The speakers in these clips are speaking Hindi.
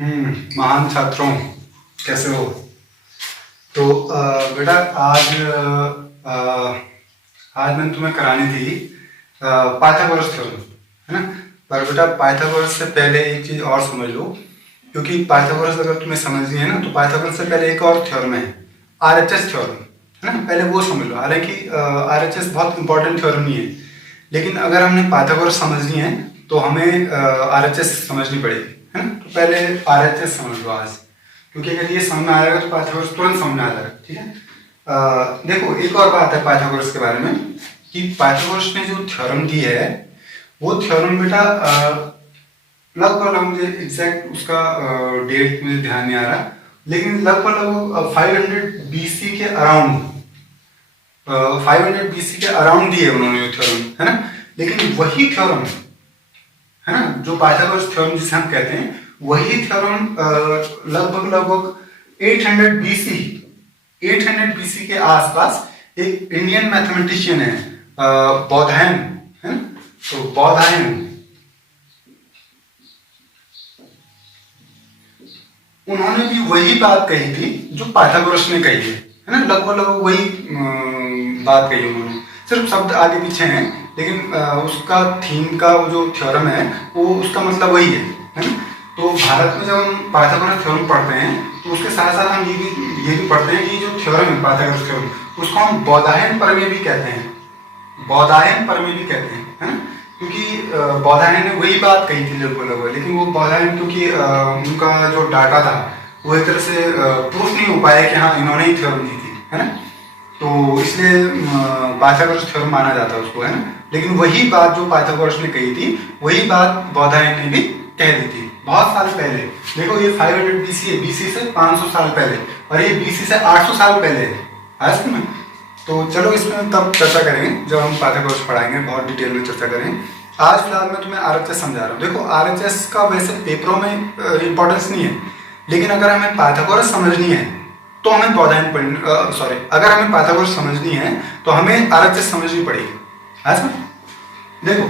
महान छात्रों, कैसे हो? तो बेटा आज आज मैंने तुम्हें करानी थी पाइथागोरस थ्योरम, है ना। पर बेटा पाइथागोरस से पहले एक चीज और समझ लो, क्योंकि पाइथागोरस अगर तुम्हें समझनी है ना तो पाइथागोरस से पहले एक और थ्योरम है, आरएचएस थ्योरम, है ना। पहले वो समझ लो। हालांकि आरएचएस बहुत इंपॉर्टेंट थ्योरम नहीं है, लेकिन अगर हमने पाइथागोरस समझनी है तो हमें आरएचएस समझनी पड़ेगी, है ना। तो पहले आरएचएस समझ लो आज, क्योंकि अगर ये समझ में आएगा तो पाइथागोरस तुरंत समझ में आ जाएगा, ठीक है। देखो एक और बात है पाइथागोरस के बारे में कि पाइथागोरस ने जो थ्योरम दी है वो थ्योरम बेटा लगभग, मुझे एग्जैक्ट उसका डेट मुझे ध्यान नहीं आ रहा, लेकिन लगभग 500 बीसी के अराउंड 500 बीसी के अराउंड दिए उन्होंने ये थ्योरम, है ना। लेकिन वही थ्योरम, है ना, जो पाइथागोरस थ्योरम जिसे हम कहते हैं, वही थ्योरम लगभग 800 बीसी के आसपास एक इंडियन मैथमेटिशियन है, बौधायन, है ना। तो बौधायन, उन्होंने भी वही बात कही थी जो पाइथागोरस ने कही है ना। लगभग वही बात कही उन्होंने, सिर्फ शब्द आगे पीछे हैं, लेकिन उसका थीम का वो जो थ्योरम है वो उसका मतलब वही है ना। तो भारत में जब हम पाइथागोरस थ्योरम पढ़ते हैं तो उसके साथ साथ हम ये भी पढ़ते हैं कि जो थ्योरम है पाइथागोरस थ्योरम, उसको हम बौधायन प्रमेय भी कहते हैं, बौधायन प्रमेय भी कहते हैं, है ना। क्योंकि बौधायन ने वही बात कही थी लगभग, लेकिन वो बौधायन क्योंकि उनका जो डाटा था वो एक तरह से प्रूफ नहीं हो पाया कि हाँ इन्होंने ही थ्योरम दी थी, है ना। तो इसलिए पाइथागोरस थ्योरम माना जाता है उसको, है ना। लेकिन वही बात जो पाइथागोरस ने कही थी वही बात बौधायन ने भी कह दी थी बहुत साल पहले। देखो ये 500 बीसी है, बीसी से 500 साल पहले, और ये बीसी से 800 साल पहले है, आज में। तो चलो इसमें तब चर्चा करेंगे जब हम पाइथागोरस पढ़ाएंगे, बहुत डिटेल में चर्चा करेंगे। आज फिलहाल मैं तुम्हें आरएचएस समझा रहा हूँ। देखो आरएचएस का वैसे पेपरों में इंपॉर्टेंस नहीं है, लेकिन अगर हमें पाइथागोरस समझनी है तो हमें बौधायन अगर हमें पाइथागोरस समझनी है तो हमें आरएचएस समझनी पड़ेगी। आज में देखो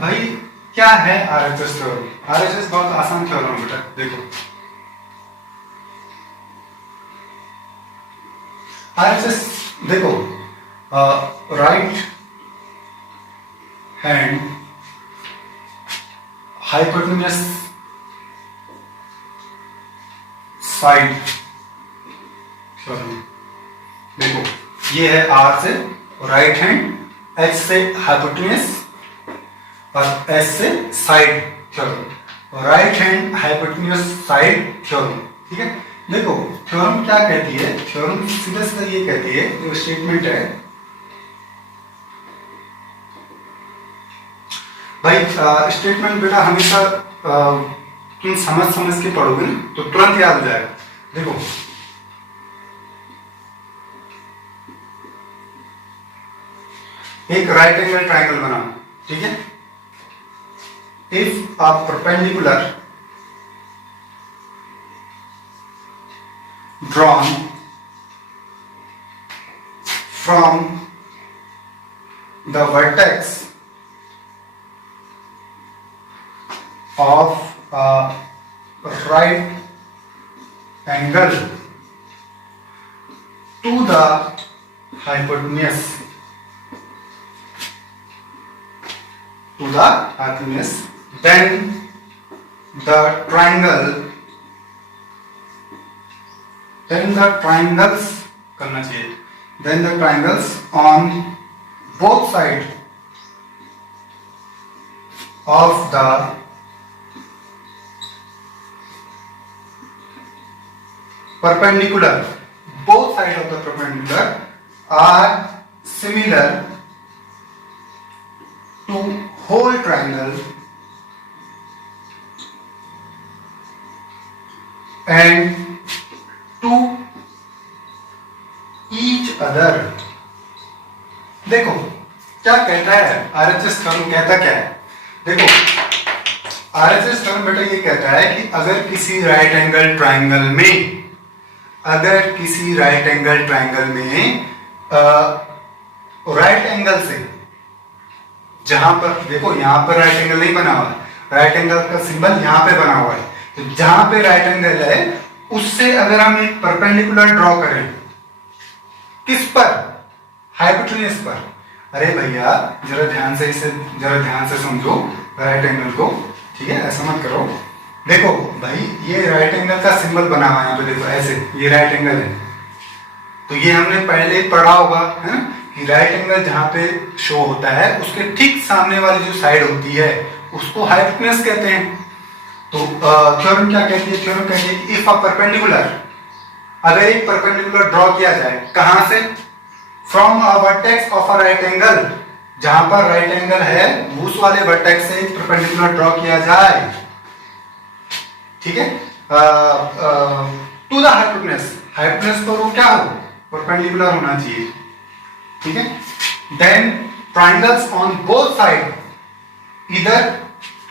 भाई क्या है आरएचएस थ्योरम। आरएचएस बहुत आसान थ्योरम है बेटा। देखो आरएचएस, देखो right hand hypotenuse side theorem. देखो ये है आर से राइट हैंड, एच से हाइपोटेन्यूस और एस से side theorem, right hand hypotenuse side theorem, ठीक है। देखो थ्योरम क्या कहती है, थ्योरम सीधा सीधा ये कहती है, जो स्टेटमेंट है भाई, स्टेटमेंट बेटा हमेशा तुम समझ समझ के पढ़ोगे ना तो तुरंत याद हो जाएगा। देखो एक राइट एंगल ट्राइंगल बनाओ, ठीक है। If a perpendicular drawn from the vertex of a right angle to the hypotenuse, then the triangles करना चाहिए, then the triangles on both sides of the perpendicular, both sides of the perpendicular are similar to whole triangle and to each other। देखो क्या कहता है आरएचएस थ्योरम, कहता क्या है। देखो आरएचएस थ्योरम बेटा ये कहता है कि अगर किसी राइट एंगल ट्राइंगल में राइट एंगल से, जहां पर देखो यहां पर राइट एंगल नहीं बना हुआ है, राइट एंगल का सिंबल यहां पे बना हुआ है, तो जहां पे राइट एंगल है उससे अगर हम एक परपेंडिकुलर ड्रॉ करें, किस पर? हाइपोटेन्यूज पर। अरे भैया जरा ध्यान से समझो राइट एंगल को, ठीक है, ऐसा मत करो। देखो भाई ये राइट एंगल का सिंबल बना हुआ है यहाँ पे, देखो ऐसे, ये राइट एंगल है। तो ये हमने पहले पढ़ा होगा है ना कि राइट एंगल जहाँ पे शो होता है उसके ठीक सामने वाली जो साइड होती है उसको हाइपोटेन्यूज कहते हैं। तो थ्योरम क्या कहती है? थ्योरम कहती है कि इफ अ परपेंडिकुलर, अगर एक परपेंडिकुलर ड्रॉ किया जाए, कहां से? From a vertex of a right angle, जहां पर राइट एंगल है उस वाले वर्टेक्स से एक परपेंडिकुलर ड्रॉ किया जाए, ठीक है, टू द हाइपोटेन्यूज। हाइपोटेन्यूज पर वो क्या हो? परपेंडिकुलर होना चाहिए, ठीक है। Then triangles on both side, इधर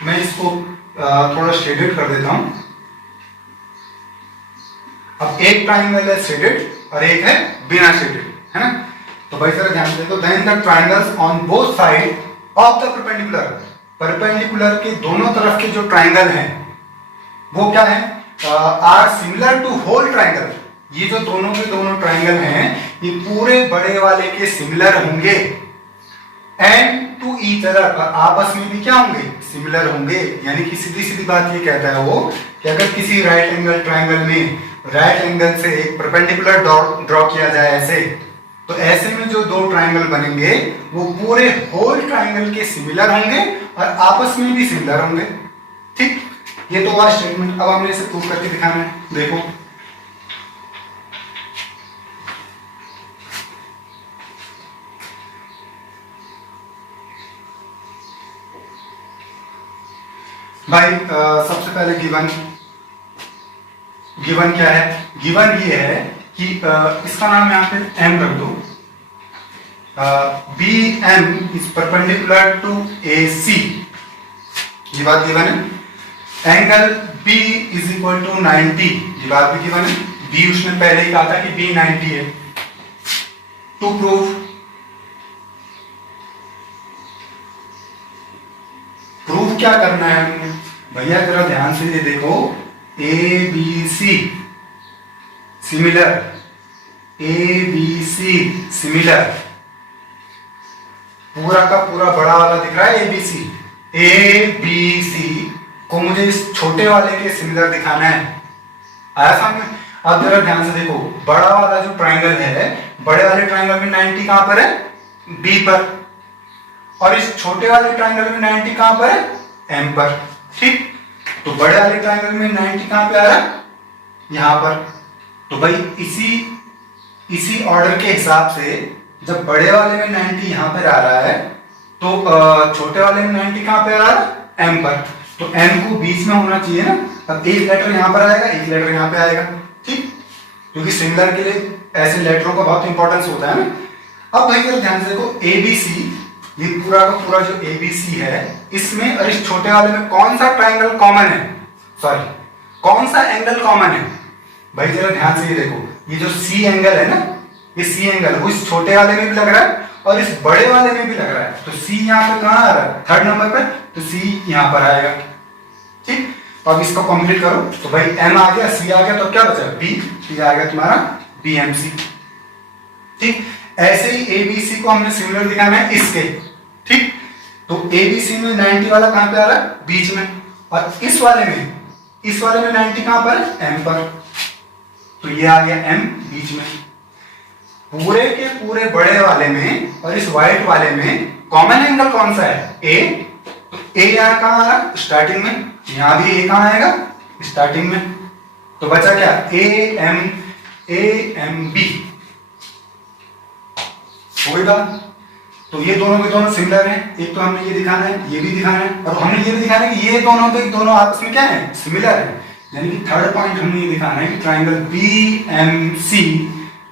मैं इसको थोड़ा शेडेड कर देता हूं। अब एक ट्राइंगल है शेडेड और एक है बिना शेडेड, है ना। तो भाई जरा ध्यान से देखो, then the triangles on both side of the perpendicular, perpendicular के दोनों तरफ के जो ट्राइंगल हैं वो क्या है? Are similar to whole triangle. ये जो दोनों के दोनों ट्राइंगल हैं ये पूरे बड़े वाले के सिमिलर होंगे, एंड टू ईच अदर, और आपस में भी क्या होंगे? सिमिलर होंगे। यानी कि सीधी सीधी बात ये कहता है वो कि अगर किसी राइट एंगल ट्राइंगल में राइट एंगल से एक परपेंडिकुलर ड्रॉ किया जाए ऐसे, तो ऐसे में जो दो ट्राइंगल बनेंगे वो पूरे होल ट्राइंगल के सिमिलर होंगे और आपस में भी सिमिलर होंगे, ठीक। ये तो हुआ स्टेटमेंट। अब हमने इसे प्रूव करके दिखाना है। देखो भाई सबसे पहले गिवन क्या है? गिवन ये है कि इसका नाम यहाँ पे m रख दो। BM is perpendicular to AC, ये बात गिवन है। Angle B is equal to 90, ये बात भी गिवन है। B उसने पहले ही कहा था कि B 90 है। टू प्रूफ क्या करना है हमने? भैया जरा ध्यान से ये देखो, ABC सिमिलर, ABC सिमिलर, पूरा का पूरा बड़ा वाला दिख रहा है ABC। ABC को मुझे इस छोटे वाले के सिमिलर दिखाना है। आया सामने? अब जरा ध्यान से देखो, बड़ा वाला जो ट्राइंगल है, बड़े वाले ट्राइंगल में 90 कहां पर है? B पर। और इस छोटे वाले ट्राइंगल में 90 कहां पर है? M पर, ठीक। तो बड़े वाले ट्राइंगल में 90 कहां पे आ रहा है? यहां पर। तो भाई इसी ऑर्डर के हिसाब से जब बड़े वाले में 90 यहां पर आ रहा है तो छोटे वाले में 90 कहां पे आ रहा है? M पर। तो M को बीच में होना चाहिए ना। अब एक लेटर यहां पर आएगा, एक लेटर यहां पे आएगा, ठीक। क्योंकि सिमिलर के लिए ऐसे लेटरों का बहुत इंपॉर्टेंस होता है ना। अब भाई जरा ध्यान से देखो, ABC, ये पूरा का पूरा जो ABC है, इसमें और इस छोटे वाले में कौन सा ट्राइंगल कॉमन है? सॉरी, कौन सा एंगल कॉमन है? भाई जरा ध्यान से ये देखो, ये जो C एंगल है ना, ये C एंगल वो इस छोटे वाले में भी लग रहा है और इस बड़े वाले में भी लग रहा है। तो C यहाँ पे कहाँ आ रहा है? थर्ड नंबर पे। तो C यहाँ पर आएगा, ठीक। तो अब इसको कंप्लीट करो। तो भाई M आ गया, C आ गया, तो क्या बचा? B। ये आ गया तुम्हारा BMC, ठीक। ऐसे ही ABC को हमने सिमिलर दिखाना है इसके, ठीक। तो ABC में 90 वाला कहां पे आ रहा है? बीच में। और इस वाले में 90 कहां पर है? M पर। तो ये आ गया M बीच में। पूरे के पूरे बड़े वाले में और इस व्हाइट वाले में कॉमन एंगल कौन सा है? A। तो A यहां कहां आ रहा है? स्टार्टिंग में। यहां भी A कहां आएगा? स्टार्टिंग में। तो बचा क्या? AMB हो गई बात। तो ये दोनों के दोनों सिमिलर हैं। एक तो हमने ये दिखाना है, ये भी दिखाना है, और हमने ये भी दिखाना है कि ये दोनों के दोनों आपस में क्या है? सिमिलर है। यानी कि थर्ड पॉइंट हमने ये दिखाना है कि triangle BMC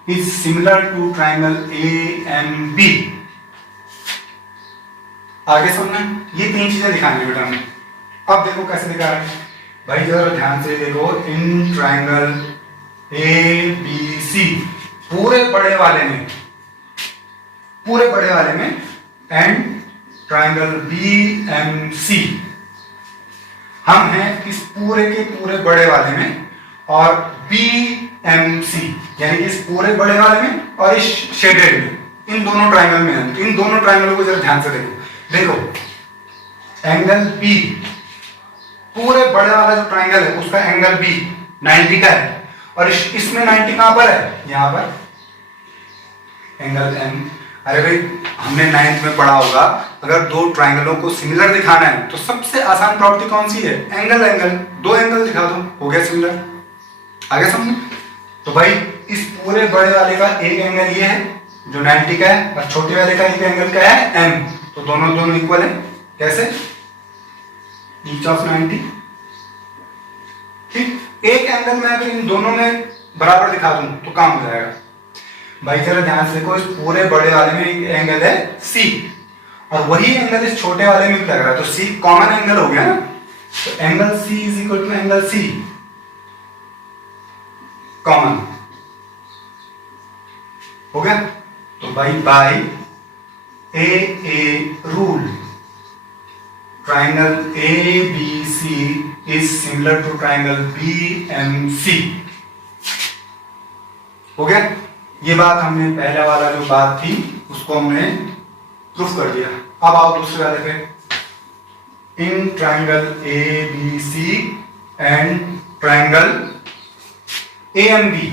is similar to triangle AMB। आगे समझना, ये तीन चीजें दिखानी है बेटा हमने। अब देखो कैसे दिखा रहे हैं भाई, जरा ध्यान से देखो। इन ट्राइंगल ABC, पूरे बड़े वाले में, एंड ट्राइंगल BMC, हम हैं इस पूरे के पूरे बड़े वाले में और बी एम सी यानी कि इस पूरे बड़े वाले में और इस शेडेड में, इन दोनों ट्राइंगल में हैं। इन दोनों ट्राइंगल को जरा ध्यान से देखो एंगल बी, पूरे बड़े वाला जो ट्राइंगल है उसका एंगल बी 90 का है और इसमें 90 कहां पर है, यहां पर एंगल एम। अरे भाई हमने 9th में पढ़ा होगा, अगर दो ट्राइंगलों को सिमिलर दिखाना है तो सबसे आसान प्रॉपर्टी कौन सी है, एंगल एंगल, दो एंगल दिखा दो, हो गया सिमिलर। आगे समझ। तो भाई इस पूरे बड़े वाले का एक एंगल ये है जो 90 का है और छोटे वाले का एक एंगल क्या है एम, तो दोनों इक्वल है। कैसे, ईच ऑफ 90। ठीक, एक एंगल में अगर इन दोनों में बराबर दिखा दूं तो काम हो जाएगा। भाई जरा ध्यान से देखो, इस पूरे बड़े वाले में एक एंगल है सी और वही एंगल इस छोटे वाले में भी लग रहा है, तो सी कॉमन एंगल हो गया ना, तो angle C is equal to angle C common हो गया। तो भाई by A rule triangle A B C is similar to triangle B M C. हो गया, ये बात हमने पहला वाला जो बात थी उसको हमने प्रूफ कर दिया। अब आओ दूसरे वाले पे, in triangle A B C and triangle A M B.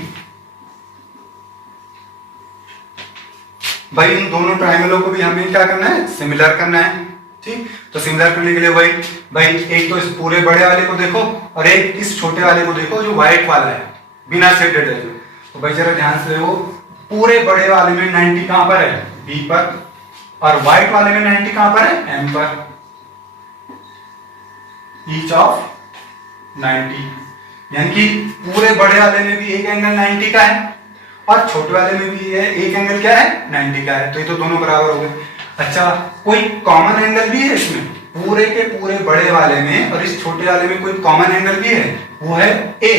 भाई इन दोनों ट्राइंगलों को भी हमें क्या करना है, सिमिलर करना है। ठीक, तो सिमिलर करने के लिए भाई एक तो इस पूरे बड़े वाले को देखो और एक इस छोटे वाले को देखो जो व्हाइट वाला है बिना शेडेड है। तो भाई जरा ध्यान से देखो, पूरे बड़े वाले में 90 कहां पर है, बी पर, और व्हाइट वाले में 90 कहां पर है, एम पर, ईच ऑफ 90। यानी कि पूरे बड़े वाले में भी एक एंगल 90 का है और छोटे वाले में भी एक एंगल क्या है, 90 का है, तो ये तो दोनों बराबर हो गए। अच्छा, कोई कॉमन एंगल भी है इसमें, पूरे के पूरे बड़े वाले में और इस छोटे वाले में कोई कॉमन एंगल भी है, वो है ए,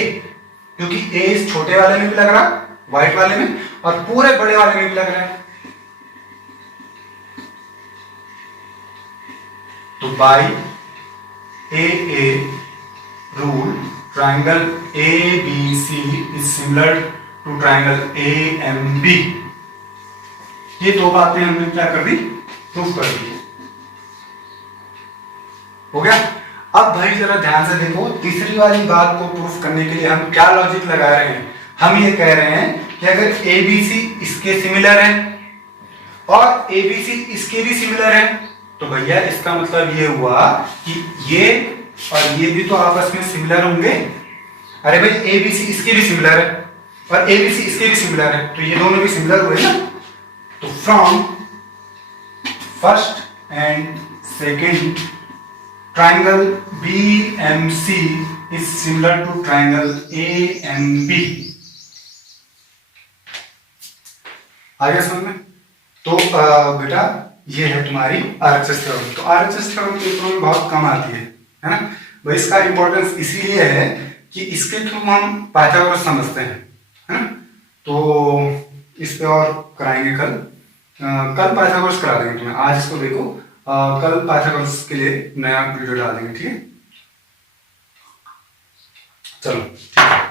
क्योंकि ए इस छोटे वाले में भी लग रहा, व्हाइट वाले में, और पूरे बड़े वाले में भी लग रहा है। तो by A rule triangle A B C is similar to triangle A M B. ये दो बातें हमने क्या कर दी, प्रूफ कर दी। हो गया। अब भाई जरा ध्यान से देखो, तीसरी वाली बात को प्रूफ करने के लिए हम क्या लॉजिक लगा रहे हैं। हम ये कह रहे हैं कि अगर ए बी सी इसके सिमिलर है और ए बी सी इसके भी सिमिलर है, तो भैया इसका मतलब ये हुआ कि ये और ये भी तो आपस में सिमिलर होंगे। अरे भाई ए बी सी इसके भी सिमिलर है और ए बी सी इसके भी सिमिलर है, तो ये दोनों भी सिमिलर हुए ना। तो from first and second triangle B M C is similar to triangle A M B. आ गया समझ में। तो बेटा ये है तुम्हारी आरएचएस थ्योरम। तो आरएचएस थ्योरम पेपर में बहुत कम आती है ना। भाई इसका इंपॉर्टेंस इसीलिए है कि इसके थ्रू हम पाइथागोरस समझते हैं, है ना। तो इस पे और कराएंगे कल पाइथागोरस करा देंगे तुम्हें। आज इसको देखो, कल पाइथागोरस के लिए नया वीडियो डाल देंगे, ठीक है। चलो ठीक है।